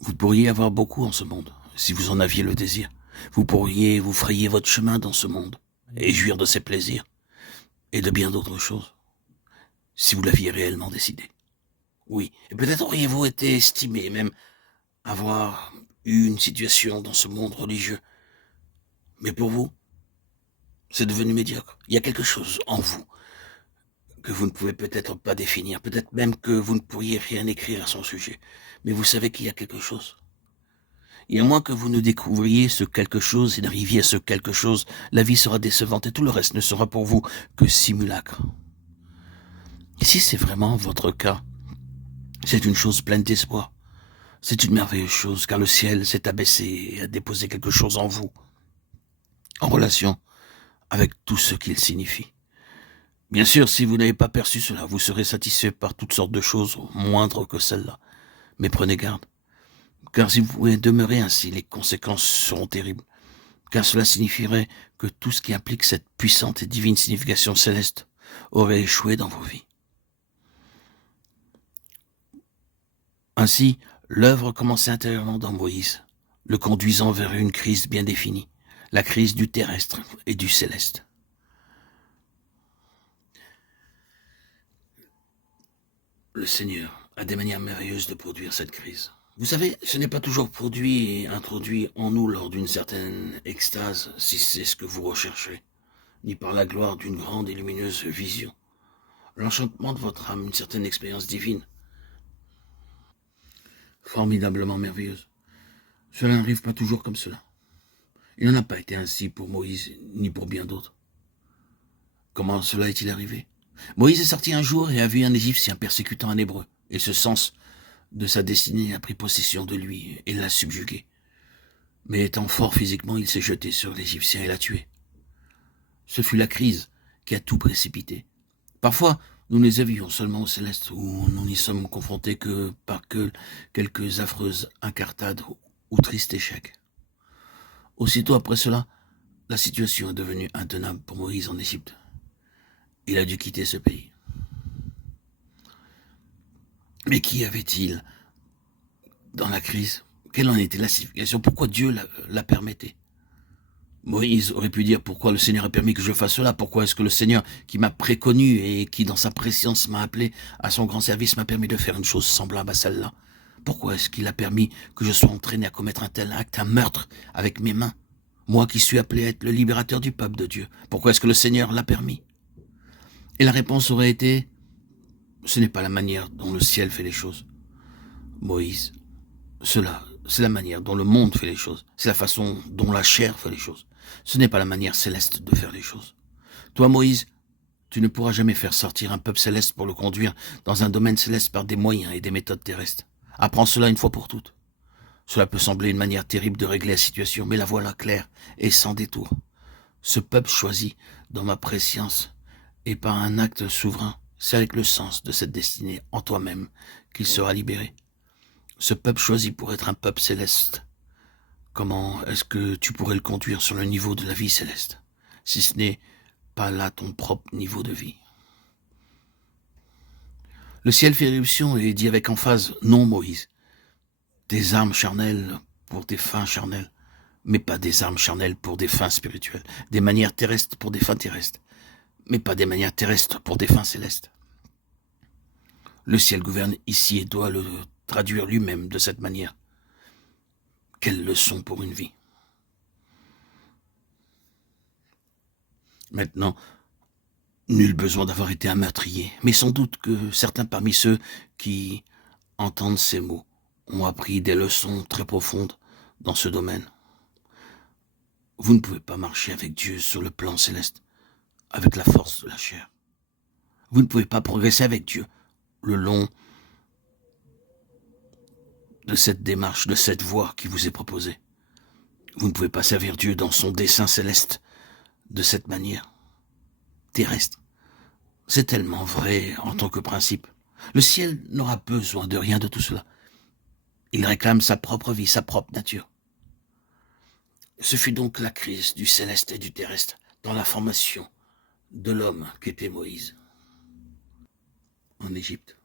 Vous pourriez avoir beaucoup en ce monde, si vous en aviez le désir. Vous pourriez vous frayer votre chemin dans ce monde, et jouir de ses plaisirs, et de bien d'autres choses, si vous l'aviez réellement décidé. Oui, et peut-être auriez-vous été estimé, même avoir eu une situation dans ce monde religieux. Mais pour vous, c'est devenu médiocre. Il y a quelque chose en vous que vous ne pouvez peut-être pas définir, peut-être même que vous ne pourriez rien écrire à son sujet. Mais vous savez qu'il y a quelque chose. Et à moins que vous ne découvriez ce quelque chose et n'arriviez à ce quelque chose, la vie sera décevante et tout le reste ne sera pour vous que simulacre. Et si c'est vraiment votre cas, c'est une chose pleine d'espoir. C'est une merveilleuse chose, car le ciel s'est abaissé et a déposé quelque chose en vous, en relation avec tout ce qu'il signifie. Bien sûr, si vous n'avez pas perçu cela, vous serez satisfait par toutes sortes de choses moindres que celles-là. Mais prenez garde, car si vous pouvez demeurer ainsi, les conséquences seront terribles, car cela signifierait que tout ce qui implique cette puissante et divine signification céleste aurait échoué dans vos vies. Ainsi, l'œuvre commençait intérieurement dans Moïse, le conduisant vers une crise bien définie, la crise du terrestre et du céleste. Le Seigneur a des manières merveilleuses de produire cette crise. Vous savez, ce n'est pas toujours produit et introduit en nous lors d'une certaine extase, si c'est ce que vous recherchez, ni par la gloire d'une grande et lumineuse vision. L'enchantement de votre âme, une certaine expérience divine, formidablement merveilleuse. Cela n'arrive pas toujours comme cela. Il n'en a pas été ainsi pour Moïse, ni pour bien d'autres. Comment cela est-il arrivé? Moïse est sorti un jour et a vu un Égyptien persécutant un Hébreu, et ce sens de sa destinée a pris possession de lui et l'a subjugué. Mais étant fort physiquement, il s'est jeté sur l'Égyptien et l'a tué. Ce fut la crise qui a tout précipité. Parfois, nous les avions seulement au céleste, où nous n'y sommes confrontés que par quelques affreuses incartades ou tristes échecs. Aussitôt après cela, la situation est devenue intenable pour Moïse en Égypte. Il a dû quitter ce pays. Mais qu'y avait-il dans la crise? Quelle en était la signification? Pourquoi Dieu la permettait? Moïse aurait pu dire pourquoi le Seigneur a permis que je fasse cela, pourquoi est-ce que le Seigneur qui m'a préconnu et qui dans sa préscience m'a appelé à son grand service m'a permis de faire une chose semblable à celle-là? Pourquoi est-ce qu'il a permis que je sois entraîné à commettre un tel acte, un meurtre avec mes mains? Moi qui suis appelé à être le libérateur du peuple de Dieu, pourquoi est-ce que le Seigneur l'a permis? Et la réponse aurait été, ce n'est pas la manière dont le ciel fait les choses. Moïse, cela, c'est la manière dont le monde fait les choses. C'est la façon dont la chair fait les choses. Ce n'est pas la manière céleste de faire les choses. Toi, Moïse, tu ne pourras jamais faire sortir un peuple céleste pour le conduire dans un domaine céleste par des moyens et des méthodes terrestres. Apprends cela une fois pour toutes. Cela peut sembler une manière terrible de régler la situation, mais la voilà claire et sans détour. Ce peuple choisi dans ma préscience et par un acte souverain, c'est avec le sens de cette destinée en toi-même qu'il sera libéré. Ce peuple choisi pour être un peuple céleste. Comment est-ce que tu pourrais le conduire sur le niveau de la vie céleste, si ce n'est pas là ton propre niveau de vie? Le ciel fait éruption et dit avec emphase, non Moïse, des armes charnelles pour des fins charnelles, mais pas des armes charnelles pour des fins spirituelles, des manières terrestres pour des fins terrestres, mais pas des manières terrestres pour des fins célestes. Le ciel gouverne ici et doit le traduire lui-même de cette manière. Quelle leçon pour une vie. Maintenant, nul besoin d'avoir été un meurtrier, mais sans doute que certains parmi ceux qui entendent ces mots ont appris des leçons très profondes dans ce domaine. Vous ne pouvez pas marcher avec Dieu sur le plan céleste, avec la force de la chair. Vous ne pouvez pas progresser avec Dieu le long de cette démarche, de cette voie qui vous est proposée. Vous ne pouvez pas servir Dieu dans son dessein céleste de cette manière terrestre. C'est tellement vrai en tant que principe. Le ciel n'aura besoin de rien de tout cela. Il réclame sa propre vie, sa propre nature. Ce fut donc la crise du céleste et du terrestre dans la formation de l'homme qu'était Moïse en Égypte.